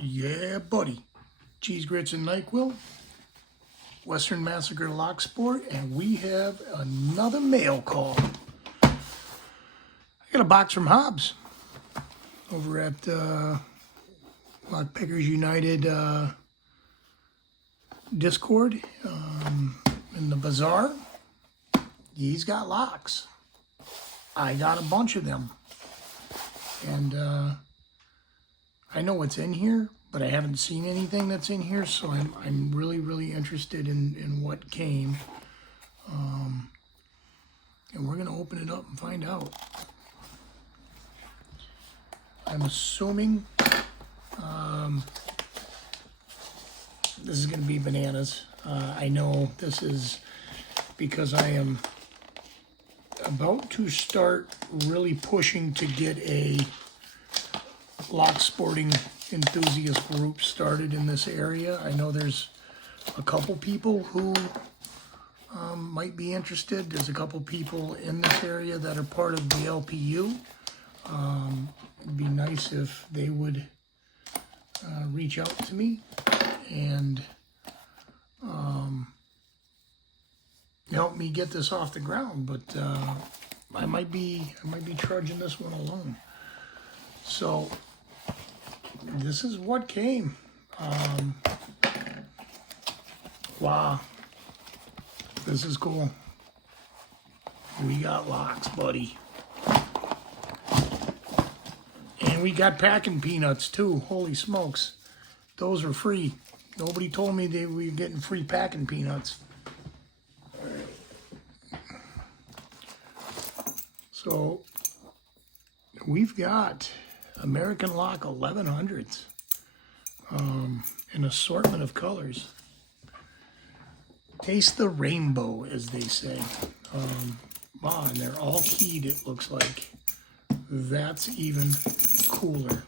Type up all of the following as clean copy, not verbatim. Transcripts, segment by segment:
Yeah, buddy. Cheese, Grits, and NyQuil, Western Massacre Locksport, and we have another mail call. I got a box from Hobbs over at Lockpickers United Discord in the bazaar. He's got locks. I got a bunch of them. And I know what's in here, but I haven't seen anything that's in here, so I'm really interested in what came. And we're gonna open it up and find out. I'm assuming this is gonna be bananas. I know this is because I am about to start really pushing to get a lock sporting enthusiast group started in this area. I know there's a couple people who might be interested. There's a couple people in this area that are part of the LPU. It'd be nice if they would reach out to me and help me get this off the ground. But I might be trudging this one alone. So this is what came. Wow, this is cool. We got locks, buddy. And we got packing peanuts too. Holy smokes. Those are free. Nobody told me they were getting free packing peanuts. So we've got American Lock 1100s, an assortment of colors. Taste the rainbow, as they say. Wow, and they're all keyed, it looks like. That's even cooler.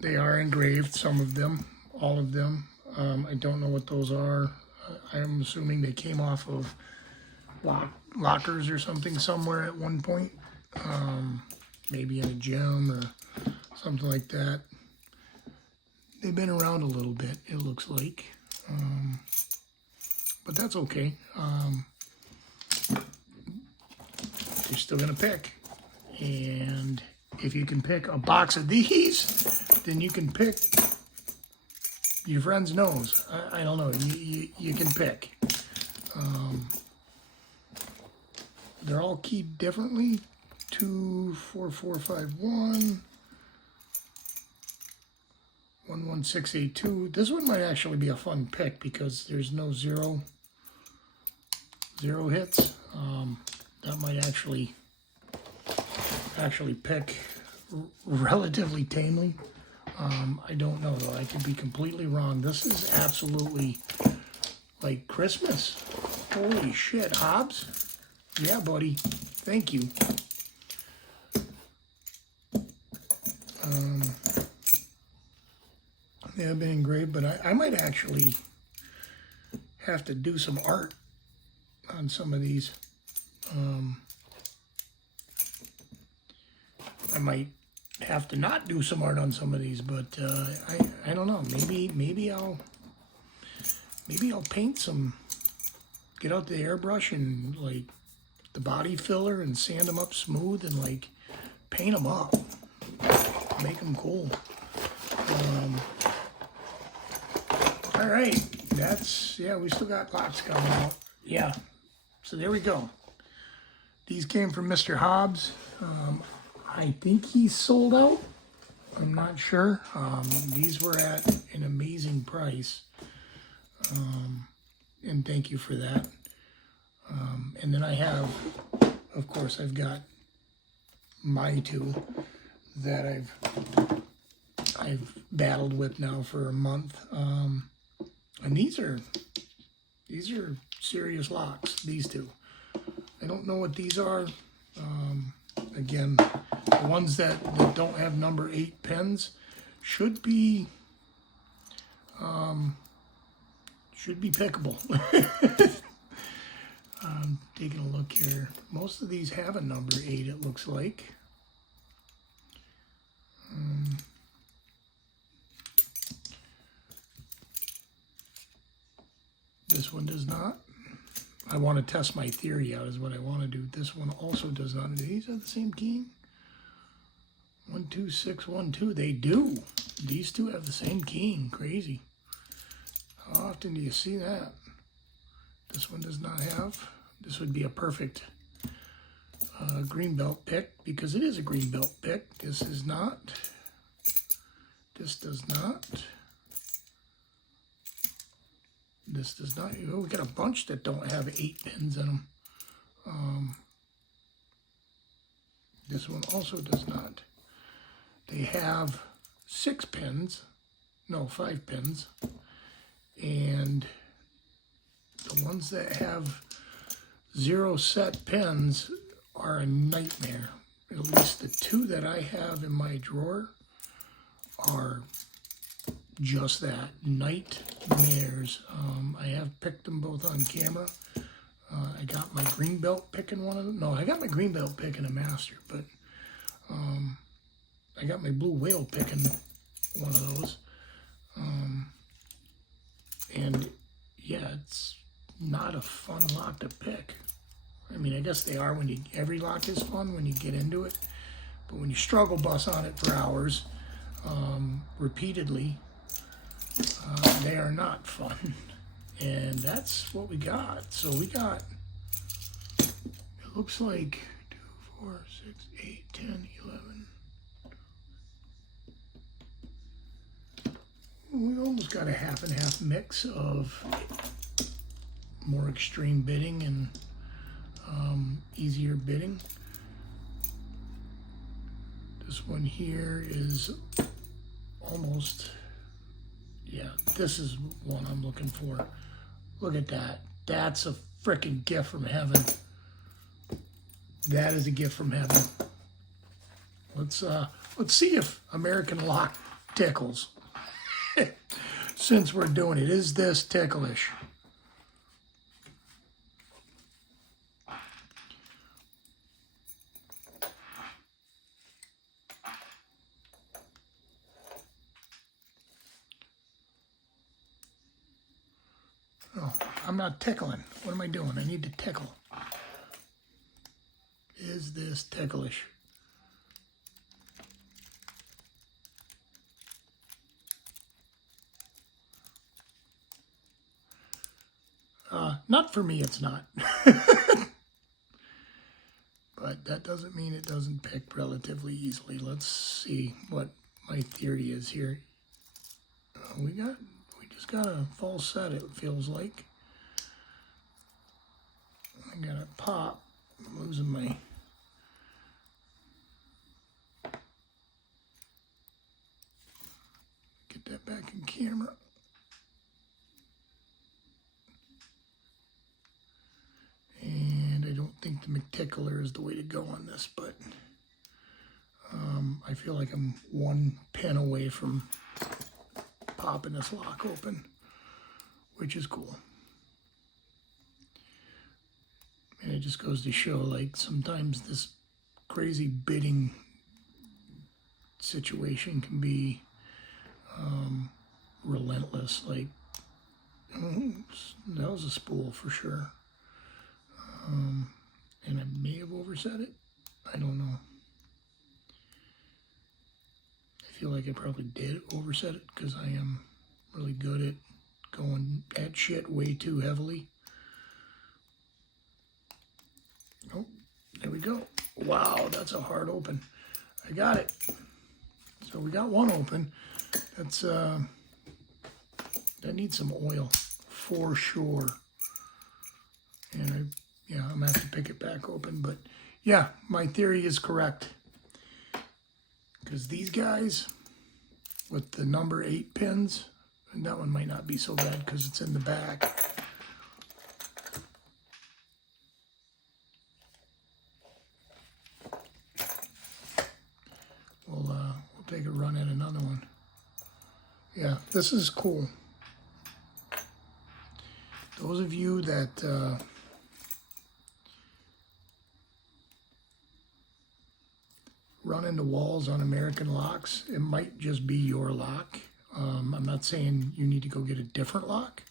They are engraved, some of them, all of them. I don't know what those are. I'm assuming they came off of lockers or something somewhere at one point, maybe in a gym or something like that. They've been around a little bit, it looks like, but that's okay. You're still gonna pick, and if you can pick a box of these, then you can pick your friend's nose. I don't know, you can pick. They're all keyed differently. 24451, 11682. This one might actually be a fun pick because there's no zero hits. That might actually pick relatively tamely. I don't know though. I could be completely wrong. This is absolutely like Christmas. Holy shit, Hobbs. Yeah, buddy. Thank you. They have been engraved, but I might actually have to do some art on some of these. I might have to not do some art on some of these, but I don't know. Maybe I'll paint some. Get out the airbrush and like the body filler and sand them up smooth and like paint them up, make them cool. All right, yeah, we still got lots coming out. Yeah, so there we go. These came from Mr. Hobbs. I think he's sold out. I'm not sure. These were at an amazing price. And thank you for that. And then I have, of course, I've got my two that I've battled with now for a month. And these are serious locks, these two. I don't know what these are. Again, the ones that don't have number 8 pins should be pickable. Taking a look here. Most of these have a number 8, it looks like. This one does not. I want to test my theory out is what I want to do. This one also does not. These are the same keying. 1, 2, 6, 1, 2. They do. These two have the same keying. Crazy. How often do you see that? This one does not have. This would be a perfect green belt pick because it is a green belt pick. This is not. This does not. This does not. Oh, we got a bunch that don't have 8 pins in them. This one also does not. They have 6 pins. No, 5 pins. And the ones that have 0 set pins are a nightmare. At least the 2 that I have in my drawer are just that, nightmares. I have picked them both on camera. I got my green belt picking one of them. No, I got my green belt picking a master, but I got my blue whale picking one of those. And yeah, it's not a fun lock to pick. I mean, I guess they are when every lock is fun when you get into it, but when you struggle bus on it for hours, repeatedly, they are not fun. And that's what we got. So we got, it looks like 2, 4, 6, 8, 10, 11. We almost got a half and half mix of more extreme bidding and easier bidding. This one here is almost, yeah, this is one I'm looking for. Look at that. That's a freaking gift from heaven. That is a gift from heaven. Let's see if American Lock tickles. Since we're doing it, is this ticklish? Oh, I'm not tickling. What am I doing? I need to tickle. Is this ticklish? Not for me, it's not. But that doesn't mean it doesn't pick relatively easily. Let's see what my theory is here. We just got a false set, it feels like. I got a pop. I'm losing my... Get that back in camera. And I don't think the McTickler is the way to go on this, but I feel like I'm one pin away from popping this lock open, which is cool. And it just goes to show, like, sometimes this crazy bidding situation can be relentless. Like, that was a spool for sure. And I may have overset it. I don't know. I feel like I probably did overset it because I am really good at going at shit way too heavily. Oh, there we go. Wow, that's a hard open. I got it. So we got one open. That's that needs some oil for sure. And yeah, I'm gonna have to pick it back open. But yeah, my theory is correct. Because these guys with the number 8 pins, and that one might not be so bad because it's in the back. We'll take a run at another one. Yeah, this is cool. Those of you that run into walls on American locks, it might just be your lock. I'm not saying you need to go get a different lock.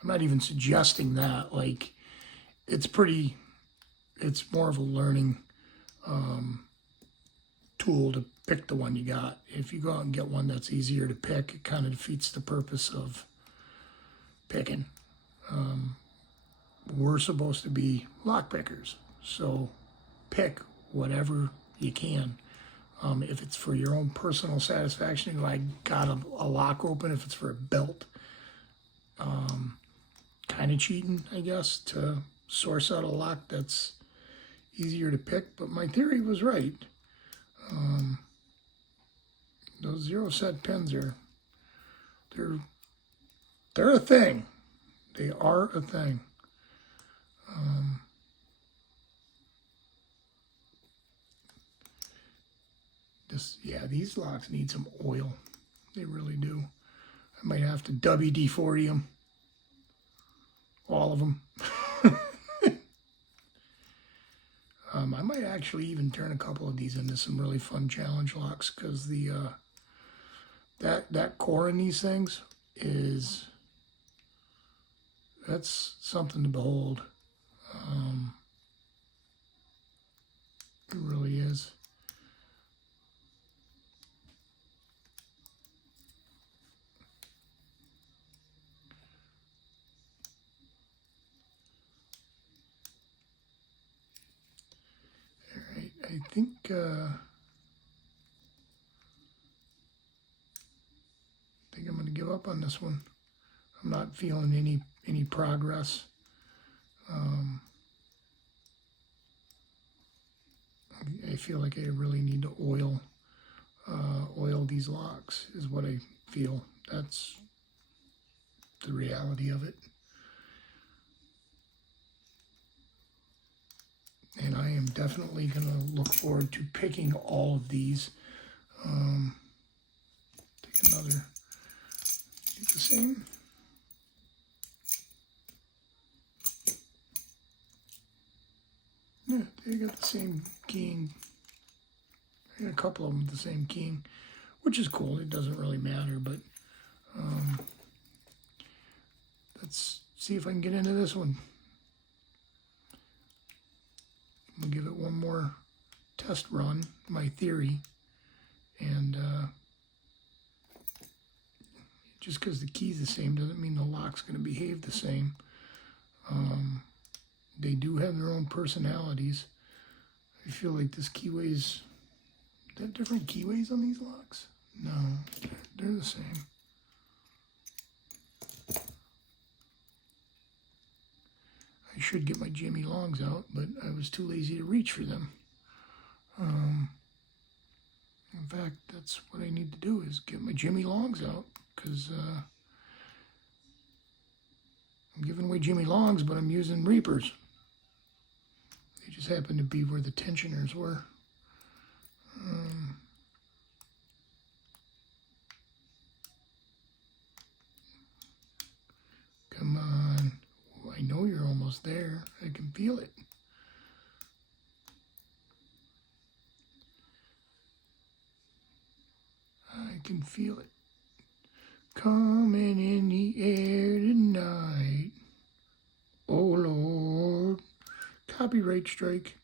I'm not even suggesting that. Like, it's more of a learning tool to pick the one you got. If you go out and get one that's easier to pick, it kind of defeats the purpose of picking. We're supposed to be lock pickers, so pick whatever you can. If it's for your own personal satisfaction, I got a lock open. If it's for a belt, kind of cheating, I guess, to source out a lock that's easier to pick. But my theory was right. Those zero set pins they're a thing. They are a thing. These locks need some oil. They really do. I might have to WD-40 them. All of them. I might actually even turn a couple of these into some really fun challenge locks, because the that core in these things that's something to behold. It really is. I think I'm going to give up on this one. I'm not feeling any progress. I feel like I really need to oil these locks, is what I feel. That's the reality of it. And I am definitely going to look forward to picking all of these. Take another, do the same. Yeah, they got the same keying. I got a couple of them with the same keying, which is cool. It doesn't really matter, but let's see if I can get into this one. I'm going to give it one more test run, my theory, and just because the key's the same doesn't mean the lock's going to behave the same. They do have their own personalities. I feel like this keyways, is that different keyways on these locks? No, they're the same. I should get my Jimmy Longs out, but I was too lazy to reach for them. In fact, that's what I need to do, is get my Jimmy Longs out, because I'm giving away Jimmy Longs, but I'm using Reapers. They just happen to be where the tensioners were. Come on. Oh, I know you're almost there. I can feel it. I can feel it. Coming in the air tonight. Oh, Lord. Copyright strike.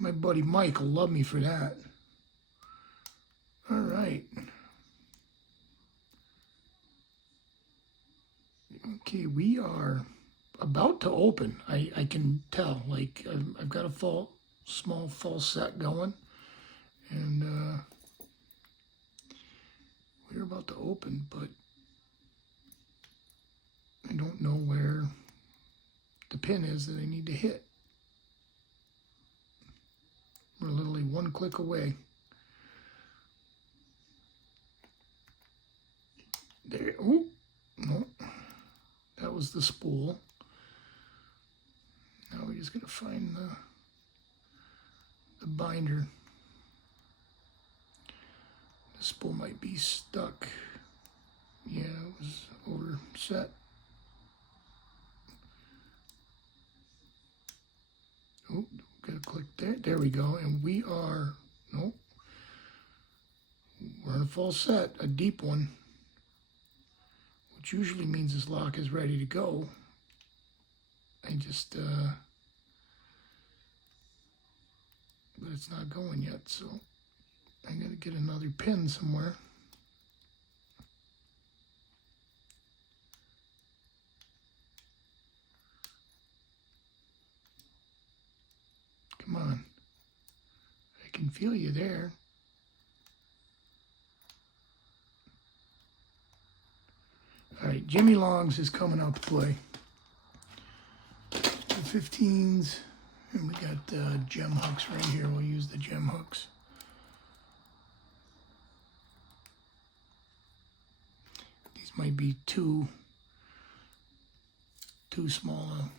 My buddy Mike will love me for that. All right. Okay, we are about to open. I can tell. Like, I've got a small false set going. And we're about to open, but I don't know where the pin is that I need to hit. We're literally one click away. There. Oh, no. That was the spool. Now we just got to find the binder. The spool might be stuck. Yeah, it was overset. Oh, gotta gotta click there. There we go. And we are, nope. We're in a full set, a deep one, which usually means this lock is ready to go. I just, but it's not going yet, so I gotta get another pin somewhere. Come on. I can feel you there. All right, Jimmy Longs is coming out to play. The 15s, and we got gem hooks right here. We'll use the gem hooks. These might be too small.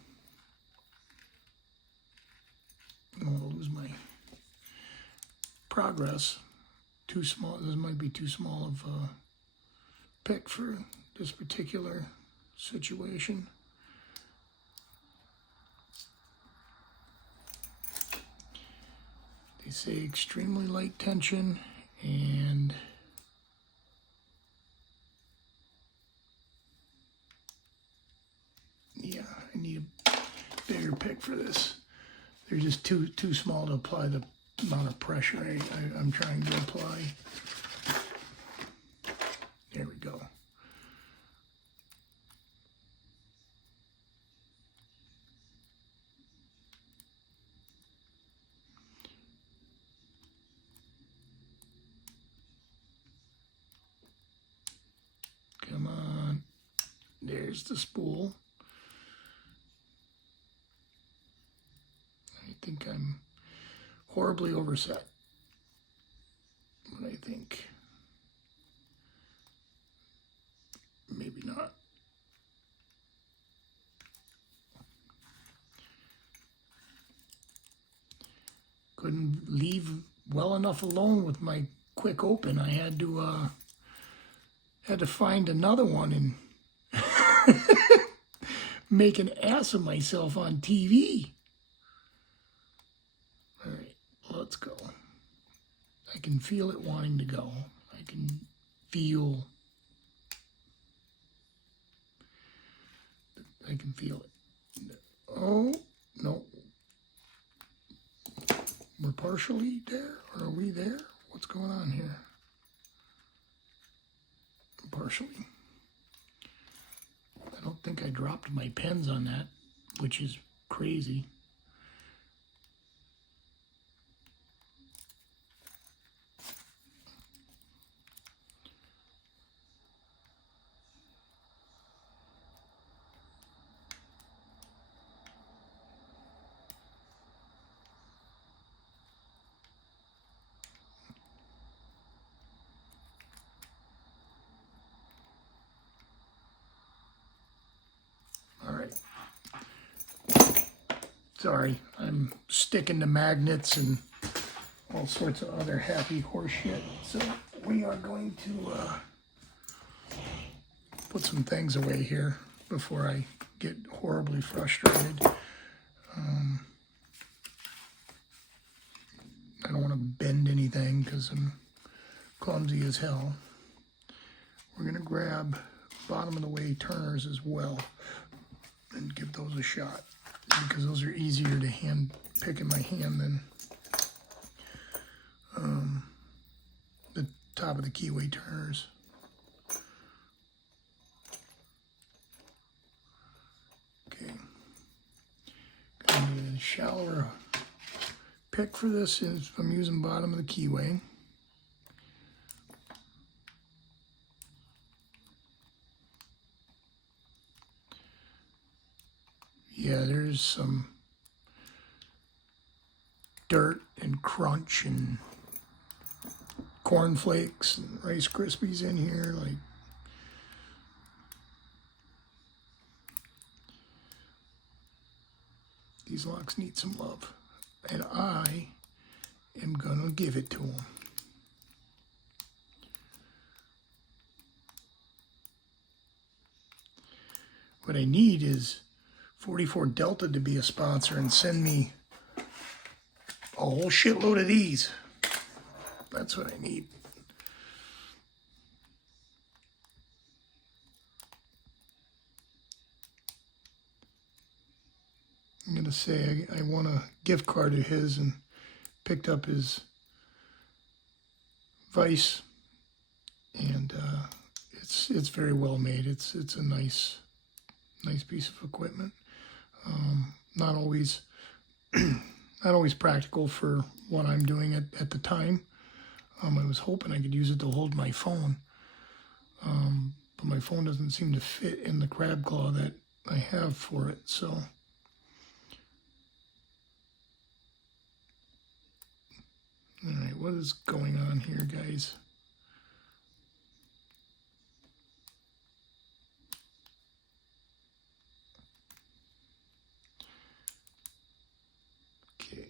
I don't want to lose my progress. Too small. This might be too small of a pick for this particular situation. They say extremely light tension, and yeah, I need a bigger pick for this. They're just too small to apply the amount of pressure I'm trying to apply. There we go. Come on. There's the spool. I think I'm horribly overset. But I think maybe not. Couldn't leave well enough alone with my quick open. I had to find another one and make an ass of myself on TV. All right, let's go. I can feel it wanting to go. I can feel it. Oh, no. We're partially there, or are we there? What's going on here? Partially. I don't think I dropped my pens on that, which is crazy. Sorry, I'm sticking to magnets and all sorts of other happy horse shit. So we are going to put some things away here before I get horribly frustrated. I don't want to bend anything because I'm clumsy as hell. We're going to grab bottom of the way turners as well and give those a shot, because those are easier to pick in my hand than the top of the keyway turners. Okay. Gonna need a shallower pick for this if I'm using bottom of the keyway. Yeah, there's some dirt and crunch and cornflakes and Rice Krispies in here. Like, these locks need some love, and I am gonna give it to them. What I need is 44 Delta to be a sponsor and send me a whole shitload of these. That's what I need. I'm going to say I won a gift card of his and picked up his vise, and it's very well made. It's a nice piece of equipment. Not always practical for what I'm doing at the time. I was hoping I could use it to hold my phone, but my phone doesn't seem to fit in the crab claw that I have for it. So. All right, what is going on here, guys? Okay.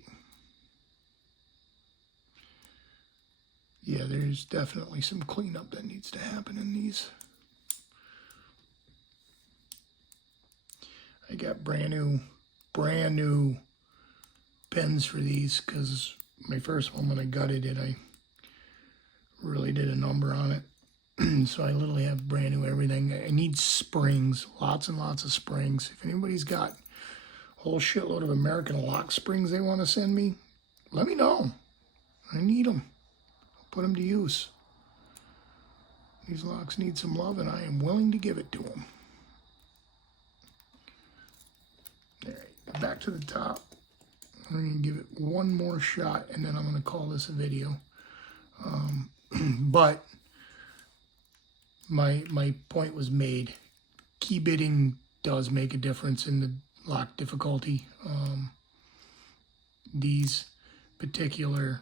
Yeah, there's definitely some cleanup that needs to happen in these. I got brand new pens for these because my first one, when I gutted it, I really did a number on it. So I literally have brand new everything. I need springs, lots and lots of springs. If anybody's got a whole shitload of American lock springs they want to send me, let me know. I need them. I'll put them to use. These locks need some love, and I am willing to give it to them. All right, back to the top. I'm going to give it one more shot, and then I'm going to call this a video. But my point was made. Key bitting does make a difference in the lock difficulty. These particular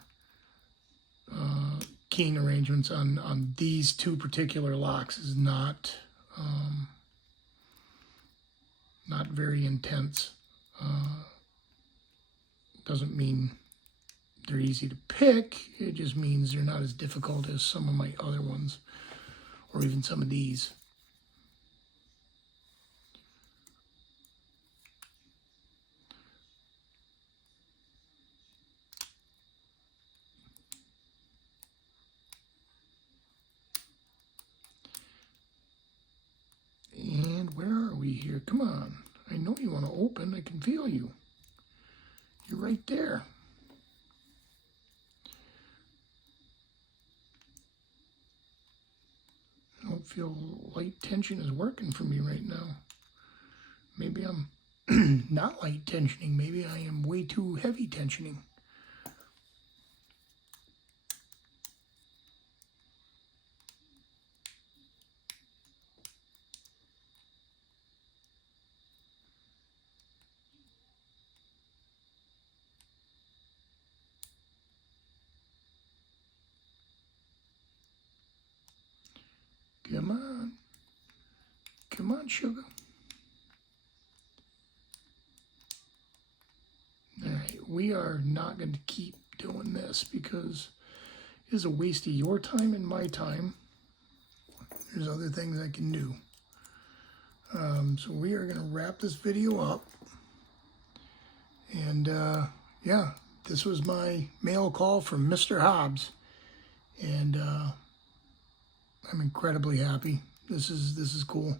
keying arrangements on these two particular locks is not very intense. Doesn't mean they're easy to pick. It just means they're not as difficult as some of my other ones, or even some of these. And where are we here? Come on. I know you want to open. I can feel you. You're right there. I don't feel light tension is working for me right now. Maybe I'm not light tensioning. Maybe I am way too heavy tensioning. Come on. Come on, sugar. All right, we are not going to keep doing this because it's a waste of your time and my time. There's other things I can do. So we are going to wrap this video up. And yeah, this was my mail call from Mr. Hobbs. And I'm incredibly happy. This is cool.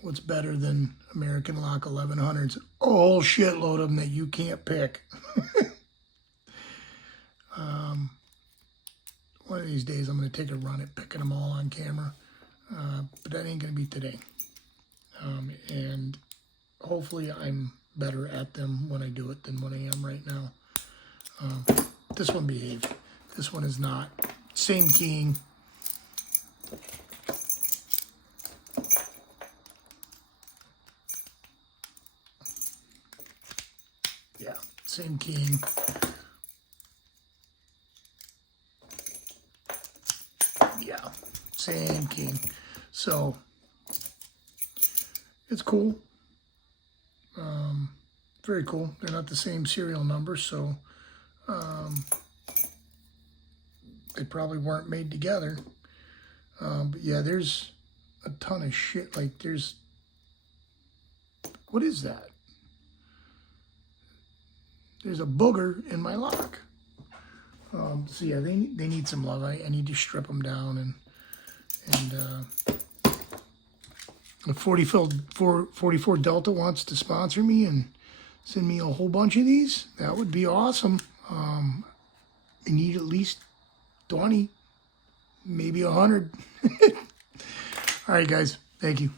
What's better than American Lock 1100s? A whole shitload of them that you can't pick. One of these days I'm going to take a run at picking them all on camera. But that ain't going to be today. And hopefully I'm better at them when I do it than what I am right now. This one behaved. This one is not. Same keying. Yeah, same keying. Yeah, same keying. So, it's cool. Very cool. They're not the same serial number, so they probably weren't made together. But yeah, there's a ton of shit. Like, there's... What is that? there's a booger in my lock. So yeah, they need some love. I need to strip them down and if 44 Delta wants to sponsor me and send me a whole bunch of these, that would be awesome. I need at least 20, maybe 100. All right, guys. Thank you.